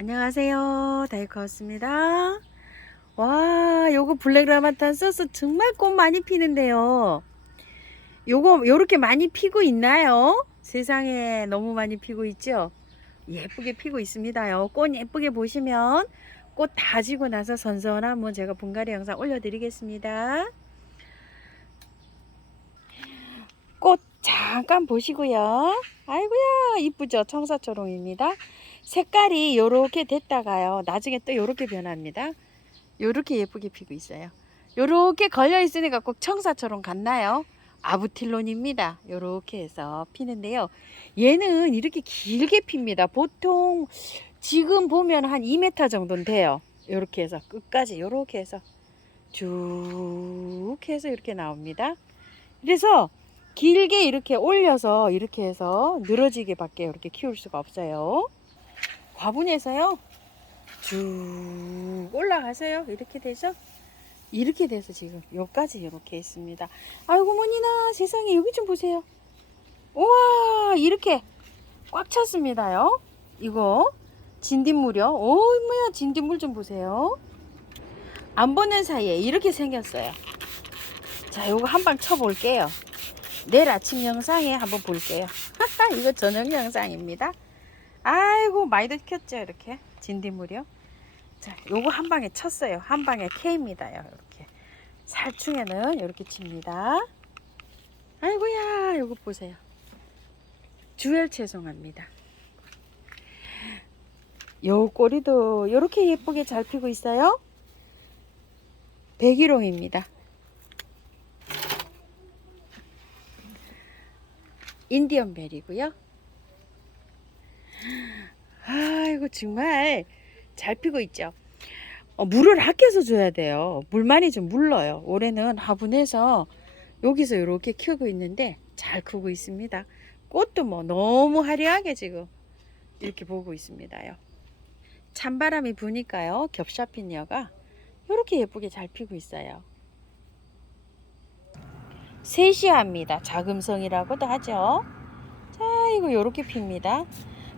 안녕하세요. 다이커스입니다. 와, 요거 블랙라마탄서스 정말 꽃 많이 피는데요. 요거 요렇게 많이 피고 있나요? 세상에 너무 많이 피고 있죠? 예쁘게 피고 있습니다요. 꽃 예쁘게 보시면 꽃 다 지고 나서 선선하면 제가 분갈이 영상 올려드리겠습니다. 꽃 잠깐 보시고요. 아이고야 이쁘죠? 청사초롱입니다. 색깔이 요렇게 됐다가요. 나중에 또 요렇게 변합니다. 요렇게 예쁘게 피고 있어요. 요렇게 걸려 있으니까 꼭 청사초롱 같나요? 아부틸론입니다. 요렇게 해서 피는데요. 얘는 이렇게 길게 핍니다. 보통 지금 보면 한 2m 정도는 돼요. 요렇게 해서 끝까지 요렇게 해서 쭉 해서 이렇게 나옵니다. 그래서 길게 이렇게 올려서 이렇게 해서 늘어지게 밖에 이렇게 키울 수가 없어요. 화분에서요 쭉 올라가세요. 이렇게 돼서 지금 여기까지 이렇게 있습니다. 아이고 머니나 세상에 여기 좀 보세요. 우와 이렇게 꽉 찼습니다요. 이거 진딧물이요. 오 뭐야 진딧물 좀 보세요. 안 보는 사이에 이렇게 생겼어요. 자 요거 한방 쳐볼게요. 내일 아침 영상에 한번 볼게요. 이거 저녁 영상입니다. 아이고 많이들 켰죠 이렇게 진딧물이요. 자 요거 한 방에 쳤어요. 한 방에 K입니다요. 이렇게 살충에는 이렇게 칩니다. 아이고야 요거 보세요. 주얼 채송합니다. 요 꼬리도 이렇게 예쁘게 잘 피고 있어요. 백일홍입니다. 인디언 벨이고요. 아이고 정말 잘 피고 있죠. 물을 아껴서 줘야 돼요. 물 많이 좀 물러요. 올해는 화분에서 여기서 이렇게 키우고 있는데 잘 크고 있습니다. 꽃도 뭐 너무 화려하게 지금 이렇게 보고 있습니다요. 찬바람이 부니까요. 겹샤핀녀가 이렇게 예쁘게 잘 피고 있어요. 세시아입니다. 자금성이라고도 하죠. 자 이거 이렇게 핍니다.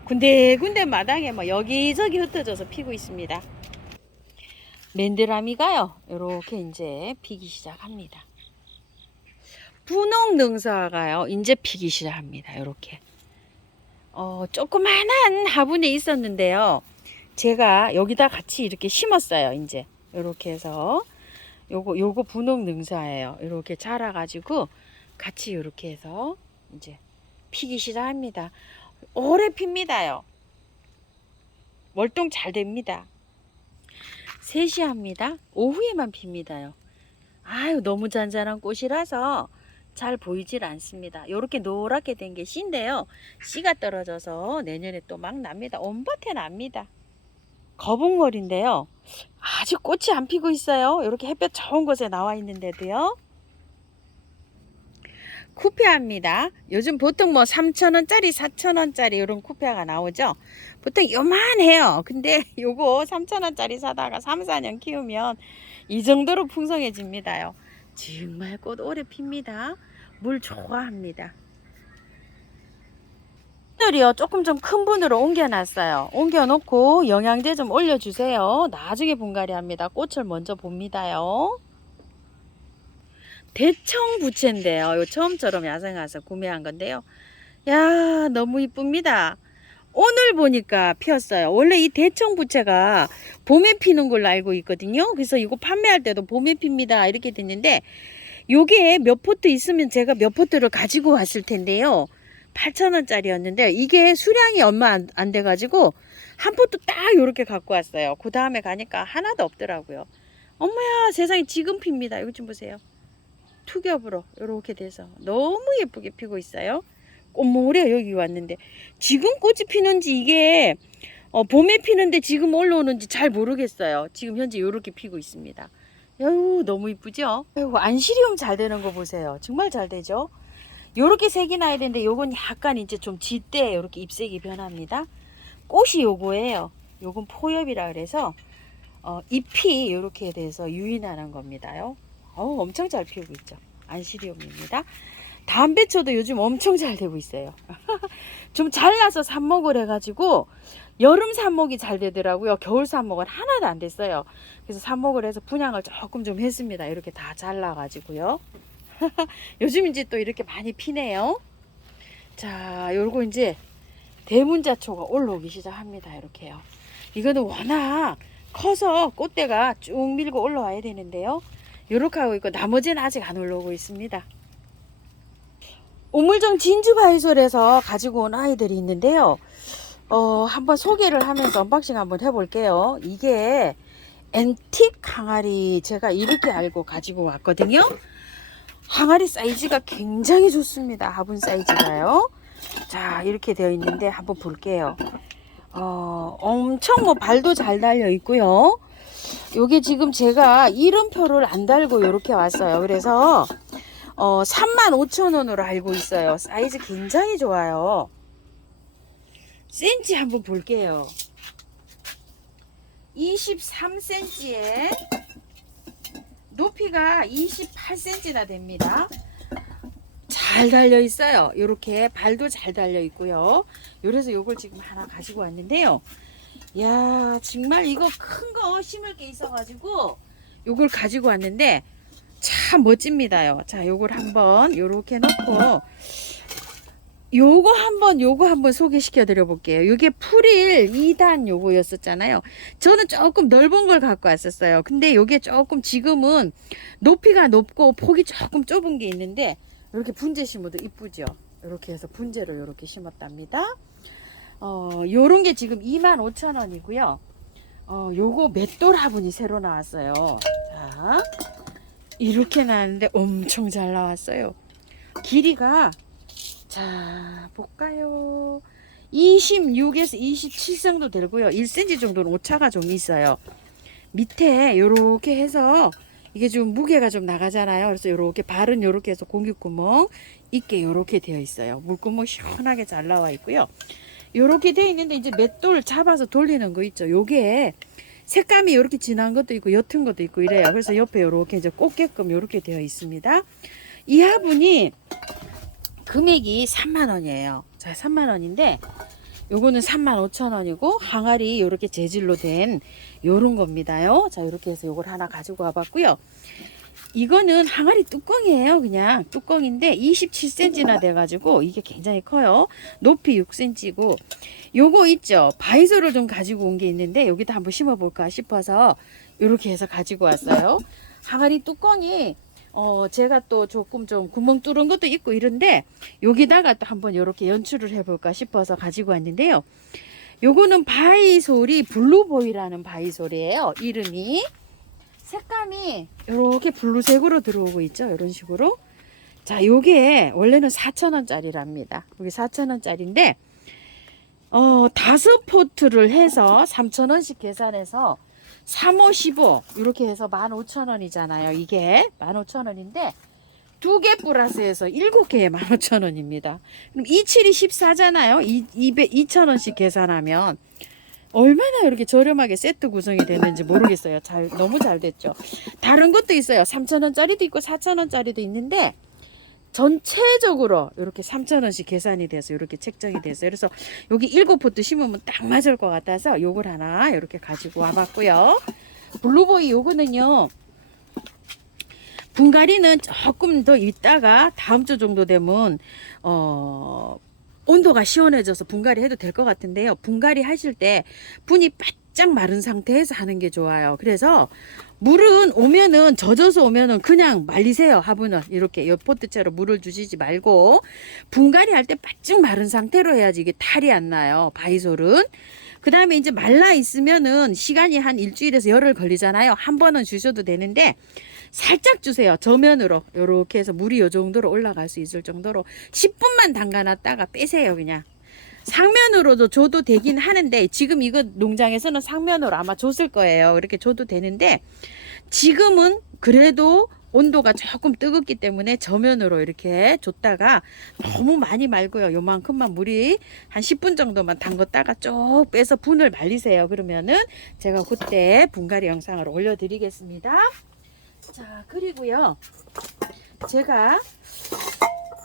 군데군데 마당에 뭐 여기저기 흩어져서 피고 있습니다. 맨드라미가요 이렇게 이제 피기 시작합니다. 분홍 능사가요 이제 피기 시작합니다. 이렇게 조그만한 화분에 있었는데요. 제가 여기다 같이 이렇게 심었어요. 이제 이렇게 해서 요거 분홍 능사예요. 이렇게 자라가지고 같이 이렇게 해서 이제 피기 시작합니다. 오래 핍니다요. 월동 잘 됩니다. 3시 합니다. 오후에만 핍니다요. 아유 너무 잔잔한 꽃이라서 잘 보이질 않습니다. 이렇게 노랗게 된 게 씨인데요. 씨가 떨어져서 내년에 또 막 납니다. 온 밭에 납니다. 거북머리인데요. 아직 꽃이 안 피고 있어요. 이렇게 햇볕 좋은 곳에 나와 있는데도요. 쿠페아입니다. 요즘 보통 뭐 3,000원짜리 4,000원짜리 이런 쿠페아가 나오죠. 보통 요만해요. 근데 요거 3,000원짜리 사다가 3, 4년 키우면 이 정도로 풍성해집니다요. 정말 꽃 오래 핍니다. 물 좋아합니다. 오늘이요 조금 좀 큰 분으로 옮겨놨어요. 옮겨놓고 영양제 좀 올려주세요. 나중에 분갈이 합니다. 꽃을 먼저 봅니다요. 대청 부채인데요. 요 처음처럼 야생 가서 구매한 건데요. 야 너무 이쁩니다. 오늘 보니까 피었어요. 원래 이 대청 부채가 봄에 피는 걸로 알고 있거든요. 그래서 이거 판매할 때도 봄에 핍니다 이렇게 됐는데 요게 몇 포트 있으면 제가 몇 포트를 가지고 왔을 텐데요. 8,000원짜리였는데 이게 수량이 얼마 안 돼가지고 한 포트 딱 요렇게 갖고 왔어요. 그 다음에 가니까 하나도 없더라고요. 엄마야 세상에 지금 핍니다. 이거 좀 보세요. 투겹으로 이렇게 돼서 너무 예쁘게 피고 있어요. 꽃모래 여기 왔는데 지금 꽃이 피는지 이게 봄에 피는데 지금 올라오는지 잘 모르겠어요. 지금 현재 이렇게 피고 있습니다. 아유 너무 이쁘죠? 아이고 안시리움 잘 되는 거 보세요. 정말 잘 되죠? 요렇게 색이 나야 되는데 요건 약간 이제 좀 짙대 이렇게 잎색이 변합니다. 꽃이 요거예요. 요건 포엽이라 그래서 잎이 이렇게 돼서 유인하는 겁니다요. 엄청 잘 피우고 있죠. 안시리움입니다. 담배초도 요즘 엄청 잘 되고 있어요. 좀 잘라서 삽목을 해가지고 여름 삽목이 잘 되더라고요. 겨울 삽목은 하나도 안 됐어요. 그래서 삽목을 해서 분양을 조금 좀 했습니다. 이렇게 다 잘라가지고요. 요즘 이제 또 이렇게 많이 피네요. 자, 요거 이제 대문자초가 올라오기 시작합니다. 이렇게요. 이거는 워낙 커서 꽃대가 쭉 밀고 올라와야 되는데요. 요렇게 하고 있고 나머지는 아직 안 올라오고 있습니다. 우물정 진주바이솔에서 가지고 온 아이들이 있는데요. 한번 소개를 하면서 언박싱 한번 해볼게요. 이게 앤틱 항아리 제가 이렇게 알고 가지고 왔거든요. 항아리 사이즈가 굉장히 좋습니다. 화분 사이즈가요. 자, 이렇게 되어 있는데 한번 볼게요. 엄청 뭐 발도 잘 달려 있고요. 요게 지금 제가 이름표를 안 달고 이렇게 왔어요. 그래서 35,000원으로 알고 있어요. 사이즈 굉장히 좋아요. 센치 한번 볼게요. 23cm에 높이가 28cm나 됩니다. 잘 달려 있어요. 이렇게 발도 잘 달려 있고요. 그래서 요걸 지금 하나 가지고 왔는데요. 야, 정말 이거 큰 거 심을 게 있어가지고 요걸 가지고 왔는데 참 멋집니다요. 자, 요걸 한번 요렇게 놓고 요거 한번 소개시켜 드려 볼게요. 요게 풀일 2단 요거였었잖아요. 저는 조금 넓은 걸 갖고 왔었어요. 근데 요게 조금 지금은 높이가 높고 폭이 조금 좁은 게 있는데 이렇게 분재 심어도 이쁘죠. 이렇게 해서 분재로 이렇게 심었답니다. 요런 게 지금 25,000원이고요. 요거 맷돌 화분이 새로 나왔어요. 자, 이렇게 나왔는데 엄청 잘 나왔어요. 길이가 자, 볼까요? 26에서 27 정도 되고요. 1cm 정도는 오차가 좀 있어요. 밑에 요렇게 해서 이게 좀 무게가 좀 나가잖아요. 그래서 요렇게 발은 요렇게 해서 공기구멍 있게 요렇게 되어 있어요. 물구멍 시원하게 잘 나와 있고요. 요렇게 되어 있는데 이제 맷돌 잡아서 돌리는 거 있죠. 요게 색감이 요렇게 진한 것도 있고 옅은 것도 있고 이래요. 그래서 옆에 요렇게 이제 꽂게끔 요렇게 되어 있습니다. 이 화분이 금액이 30,000원이에요. 자, 30,000원인데 요거는 35,000원이고 항아리 요렇게 재질로 된 요런 겁니다요. 자, 요렇게 해서 요걸 하나 가지고 와봤고요. 이거는 항아리 뚜껑이에요. 그냥 뚜껑인데 27cm나 돼가지고 이게 굉장히 커요. 높이 6cm고 요거 있죠. 바이솔을 좀 가지고 온 게 있는데 여기다 한번 심어볼까 싶어서 요렇게 해서 가지고 왔어요. 항아리 뚜껑이 제가 또 조금 좀 구멍 뚫은 것도 있고 이런데 여기다가 또 한번 이렇게 연출을 해볼까 싶어서 가지고 왔는데요. 요거는 바이솔이 블루보이라는 바이솔이에요. 이름이 색감이 이렇게 블루색으로 들어오고 있죠. 이런 식으로. 자, 요게 원래는 4,000원짜리랍니다. 여기 4,000원짜리인데 5포트를 해서 3,000원씩 계산해서 3, 5, 15 이렇게 해서 15,000원이잖아요. 이게 15,000원인데 2개 플러스해서 7개에 15,000원입니다. 그럼 2, 7이 14잖아요. 2,000원씩 계산하면 얼마나 이렇게 저렴하게 세트 구성이 됐는지 모르겠어요. 너무 잘 됐죠. 다른 것도 있어요. 3,000원짜리도 있고 4,000원짜리도 있는데 전체적으로 이렇게 3,000원씩 계산이 돼서 이렇게 책정이 돼서 그래서 여기 7포트 심으면 딱 맞을 것 같아서 요걸 하나 이렇게 가지고 와봤고요. 블루보이 요거는요. 분갈이는 조금 더 있다가 다음 주 정도 되면 온도가 시원해져서 분갈이 해도 될 것 같은데요. 분갈이 하실 때 분이 바짝 마른 상태에서 하는 게 좋아요. 그래서 물은 오면은 젖어서 오면은 그냥 말리세요. 화분은 이렇게 옆포트째로 물을 주시지 말고 분갈이 할 때 바짝 마른 상태로 해야지 이게 탈이 안 나요. 바이솔은. 그 다음에 이제 말라 있으면은 시간이 한 일주일에서 열흘 걸리잖아요. 한 번은 주셔도 되는데 살짝 주세요. 저면으로 이렇게 해서 물이 요 정도로 올라갈 수 있을 정도로 10분만 담가 놨다가 빼세요. 그냥 상면으로도 줘도 되긴 하는데 지금 이거 농장에서는 상면으로 아마 줬을 거예요. 이렇게 줘도 되는데 지금은 그래도 온도가 조금 뜨겁기 때문에 저면으로 이렇게 줬다가 너무 많이 말고요. 요만큼만 물이 한 10분 정도만 담궜다가 쭉 빼서 분을 말리세요. 그러면은 제가 그때 분갈이 영상을 올려드리겠습니다. 자, 그리고요. 제가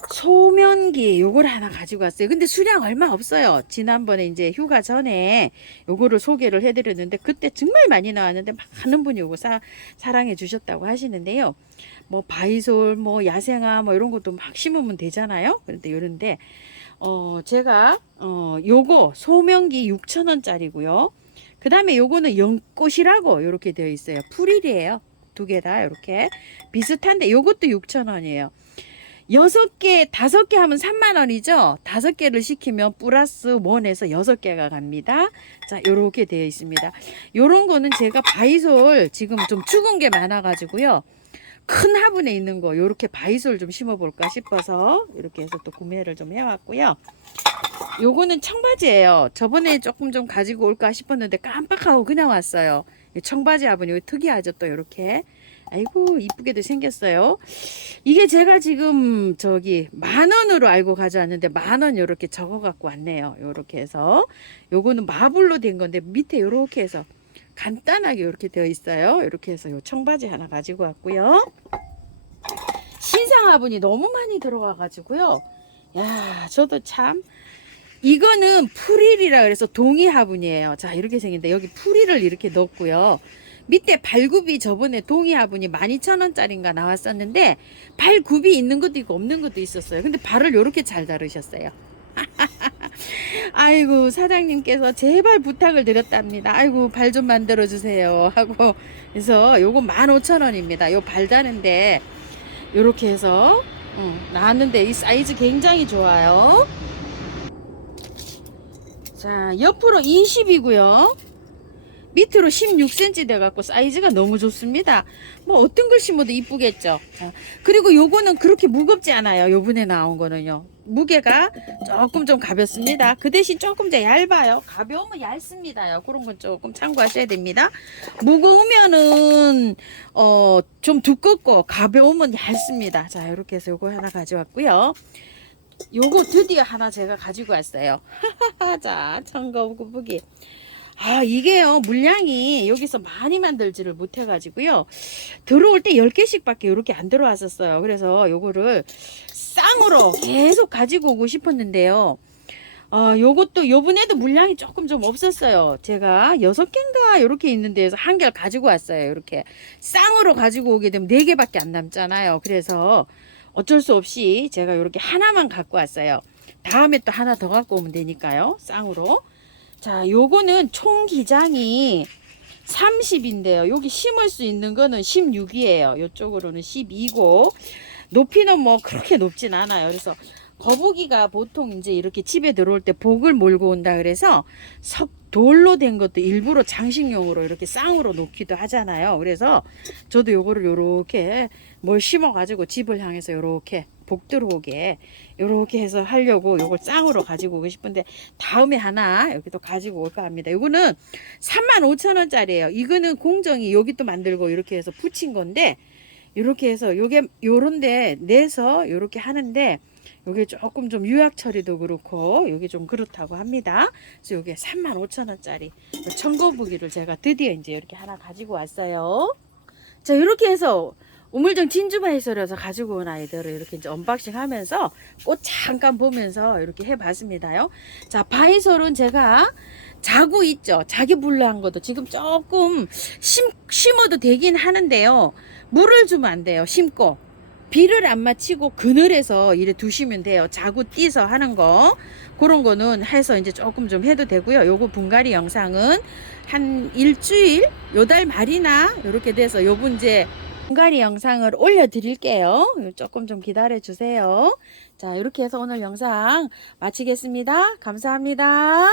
소면기 요걸 하나 가지고 왔어요. 근데 수량 얼마 없어요. 지난번에 이제 휴가 전에 요거를 소개를 해드렸는데 그때 정말 많이 나왔는데 많은 분이 요거 사랑해 주셨다고 하시는데요. 뭐 바이솔, 뭐 야생화, 뭐 이런 것도 막 심으면 되잖아요. 그런데 요런데 제가 요거 소면기 6,000원짜리고요. 그 다음에 요거는 연꽃이라고 요렇게 되어 있어요. 풀일이에요. 두 개 다 이렇게 비슷한데 요것도 6,000원이에요. 6개, 5개 하면 3만원이죠. 5개를 시키면 플러스 1에서 6개가 갑니다. 자, 요렇게 되어 있습니다. 요런 거는 제가 바이솔 지금 좀 죽은 게 많아가지고요. 큰 화분에 있는 거 요렇게 바이솔 좀 심어볼까 싶어서 이렇게 해서 또 구매를 좀 해왔고요. 요거는 청바지예요. 저번에 조금 좀 가지고 올까 싶었는데 깜빡하고 그냥 왔어요. 청바지 화분이 특이하죠. 또 요렇게. 아이고 이쁘게도 생겼어요. 이게 제가 지금 저기 10,000원으로 알고 가져왔는데 10,000원 요렇게 적어 갖고 왔네요. 요렇게 해서 요거는 마블로 된 건데 밑에 요렇게 해서 간단하게 이렇게 되어 있어요. 이렇게 해서 요 청바지 하나 가지고 왔고요. 신상 화분이 너무 많이 들어와 가지고요. 야, 저도 참 이거는 풀일이라 그래서 동이 화분이에요. 자, 이렇게 생긴데 여기 풀일을 이렇게 넣었고요. 밑에 발굽이 저번에 동이 화분이 12,000원짜리인가 나왔었는데 발굽이 있는 것도 있고 없는 것도 있었어요. 근데 발을 이렇게 잘 다루셨어요. 아이고 사장님께서 제발 부탁을 드렸답니다. 아이고 발 좀 만들어 주세요 하고 그래서 요거 15,000원입니다. 요 발 다는데 요렇게 해서 나왔는데 이 사이즈 굉장히 좋아요. 자 옆으로 20이고요. 밑으로 16cm 돼갖고 사이즈가 너무 좋습니다. 뭐 어떤 걸 심어도 이쁘겠죠. 자, 그리고 요거는 그렇게 무겁지 않아요. 요번에 나온 거는요. 무게가 조금 좀 가볍습니다. 그 대신 조금 더 얇아요. 가벼우면 얇습니다요. 그런 건 조금 참고하셔야 됩니다. 무거우면은 좀 두껍고 가벼우면 얇습니다. 자 이렇게 해서 요거 하나 가져왔고요. 요거 드디어 하나 제가 가지고 왔어요. 자 청거부기. 아 이게요 물량이 여기서 많이 만들지를 못해 가지고요 들어올 때 10개씩 밖에 이렇게 안 들어왔었어요. 그래서 요거를 쌍으로 계속 가지고 오고 싶었는데요 요것도 요번에도 물량이 조금 좀 없었어요. 제가 6개인가 이렇게 있는 데에서 한 개를 가지고 왔어요. 이렇게 쌍으로 가지고 오게 되면 4개밖에 안 남잖아요. 그래서 어쩔 수 없이 제가 이렇게 하나만 갖고 왔어요. 다음에 또 하나 더 갖고 오면 되니까요 쌍으로. 자, 요거는 총 기장이 30인데요. 여기 심을 수 있는 거는 16이에요. 요쪽으로는 12고 높이는 뭐 그렇게 높진 않아요. 그래서 거북이가 보통 이제 이렇게 집에 들어올 때 복을 몰고 온다 그래서 돌로 된 것도 일부러 장식용으로 이렇게 쌍으로 놓기도 하잖아요. 그래서 저도 요거를 요렇게 뭘 심어 가지고 집을 향해서 요렇게 복 들어오게 요렇게 해서 하려고 요걸 쌍으로 가지고 오고 싶은데 다음에 하나 여기 또 가지고 올까 합니다. 요거는 35,000원짜리예요. 이거는 공정이 여기 또 만들고 이렇게 해서 붙인 건데 이렇게 해서 요게 요런데 내서 요렇게 하는데 요게 조금 좀 유약 처리도 그렇고 요게 좀 그렇다고 합니다. 그래서 요게 35,000원짜리 청거부기를 제가 드디어 이제 이렇게 하나 가지고 왔어요. 자 이렇게 해서 우물정 진주바이솔에서 가지고 온 아이들을 이렇게 이제 언박싱 하면서 꽃 잠깐 보면서 이렇게 해봤습니다요. 자 바이솔은 제가 자구 있죠. 자기 분리한 것도 지금 조금 심어도 되긴 하는데요. 물을 주면 안 돼요. 심고 비를 안 맞히고 그늘에서 이래 두시면 돼요. 자구 띄서 하는 거 그런 거는 해서 이제 조금 좀 해도 되고요. 요거 분갈이 영상은 한 일주일 요 달 말이나 이렇게 돼서 요분 이제 분갈이 영상을 올려 드릴게요. 조금 좀 기다려 주세요. 자 이렇게 해서 오늘 영상 마치겠습니다. 감사합니다.